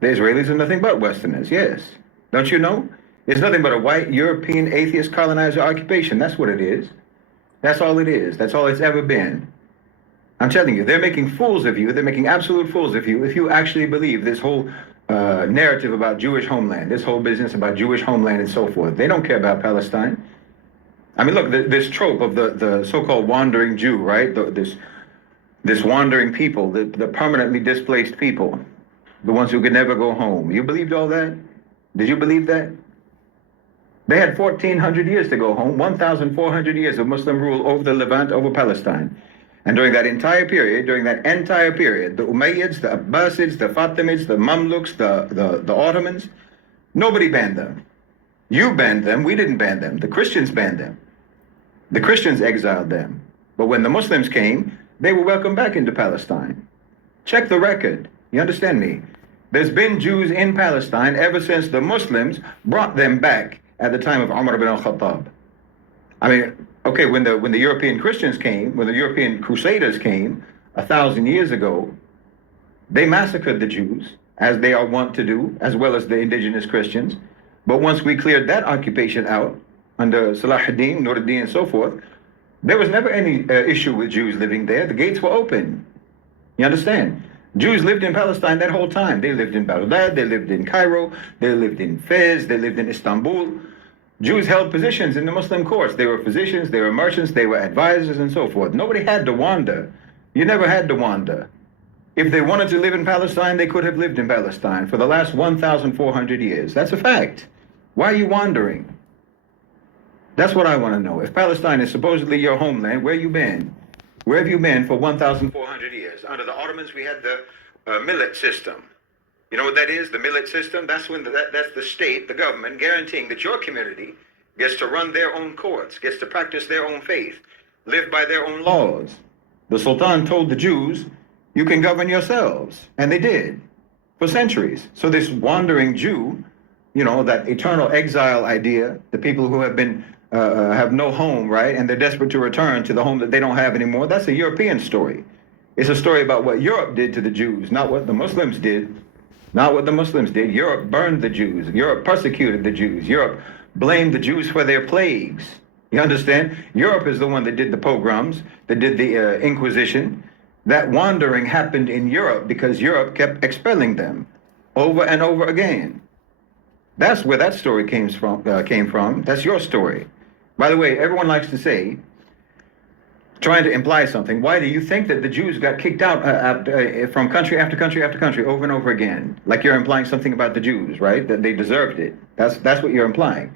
The Israelis are nothing but Westerners, yes. Don't you know? It's nothing but a white European atheist colonizer occupation. That's what it is. That's all it is. That's all it's ever been. I'm telling you, they're making fools of you. They're making absolute fools of you if you actually believe this whole narrative about Jewish homeland, this whole business about Jewish homeland and so forth. They don't care about Palestine. I mean, look, this trope of the so-called wandering Jew, right? This wandering people, the permanently displaced people, the ones who could never go home. You believed all that? Did you believe that? They had 1,400 years to go home, 1,400 years of Muslim rule over the Levant, over Palestine. And during that entire period, the Umayyads, the Abbasids, the Fatimids, the Mamluks, the Ottomans, nobody banned them. You banned them, we didn't ban them. The Christians banned them. The Christians exiled them. But when the Muslims came, they were welcomed back into Palestine. Check the record. You understand me? There's been Jews in Palestine ever since the Muslims brought them back at the time of Umar ibn al-Khattab. I mean, okay, when the European Christians came, when the European Crusaders came 1,000 years ago, they massacred the Jews, as they are wont to do, as well as the indigenous Christians. But once we cleared that occupation out, under Salahuddin, Nuruddin, and so forth, there was never any issue with Jews living there. The gates were open. You understand? Jews lived in Palestine that whole time. They lived in Baghdad, they lived in Cairo, they lived in Fez, they lived in Istanbul. Jews held positions in the Muslim courts. They were physicians, they were merchants, they were advisors, and so forth. Nobody had to wander. You never had to wander. If they wanted to live in Palestine, they could have lived in Palestine for the last 1,400 years. That's a fact. Why are you wandering? That's what I want to know. If Palestine is supposedly your homeland, where you been? Where have you been for 1,400 years? Under the Ottomans, we had the millet system. You know what that is? The millet system? That's when that's the state, the government, guaranteeing that your community gets to run their own courts, gets to practice their own faith, live by their own laws. The Sultan told the Jews, you can govern yourselves. And they did for centuries. So this wandering Jew, you know, that eternal exile idea, the people who have no home, right? And they're desperate to return to the home that they don't have anymore. That's a European story. It's a story about what Europe did to the Jews, not what the Muslims did. Not what the Muslims did. Europe burned the Jews. Europe persecuted the Jews. Europe blamed the Jews for their plagues. You understand? Europe is the one that did the pogroms, that did the Inquisition. That wandering happened in Europe because Europe kept expelling them over and over again. That's where that story came from. That's your story. By the way, everyone likes to say, trying to imply something, why do you think that the Jews got kicked out from country after country after country over and over again? Like you're implying something about the Jews, right? That they deserved it. That's what you're implying.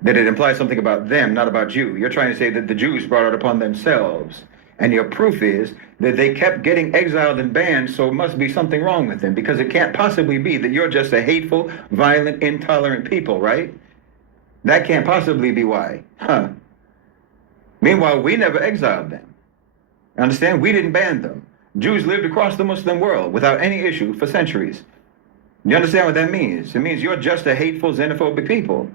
That it implies something about them, not about you. You're trying to say that the Jews brought it upon themselves. And your proof is that they kept getting exiled and banned, so it must be something wrong with them, because it can't possibly be that you're just a hateful, violent, intolerant people, right? That can't possibly be why. Huh. Meanwhile, we never exiled them. Understand? We didn't ban them. Jews lived across the Muslim world without any issue for centuries. You understand what that means? It means you're just a hateful, xenophobic people.